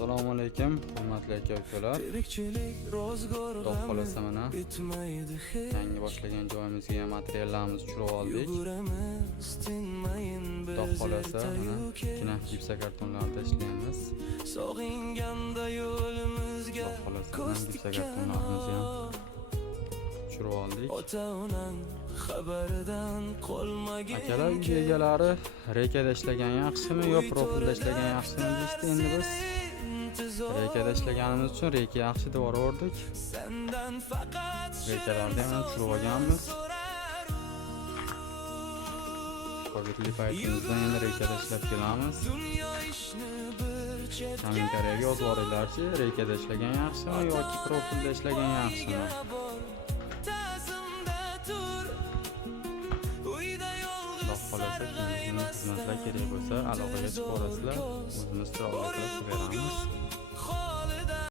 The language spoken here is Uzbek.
Assalomu alaykum, hurmatli aka-ukalar. Xudo xolasa mana yangi boshlagan joyimizga materiallarimizni tushirib oldik. Xudo xolasa mana kichkina gipsakartonlarda ishlaymiz. Xudo xolasa mana gipsakartonlarimizni ham tushirib oldik. Akalar uy egalari rekada ishlagan yaxshimi yo profilda ishlagan yaxshimi deyishdi. Endi biz rekada ishlaganimiz uchun reka yaxshi deb o'rdik. Rekalarni ham tushirib olganmiz. Covidli paytimizda endi rekada ishlab kelamiz. Kommentariyaga yozib yuboringlarchi, rekada ishlagan yaxshimi yoki profilda ishlagan yaxshimi? Xolasa kimizning xizmatlar kerak bo'lsa aloqaga chiqib olasizlar, o'zimiz chiroyli qilib beramiz.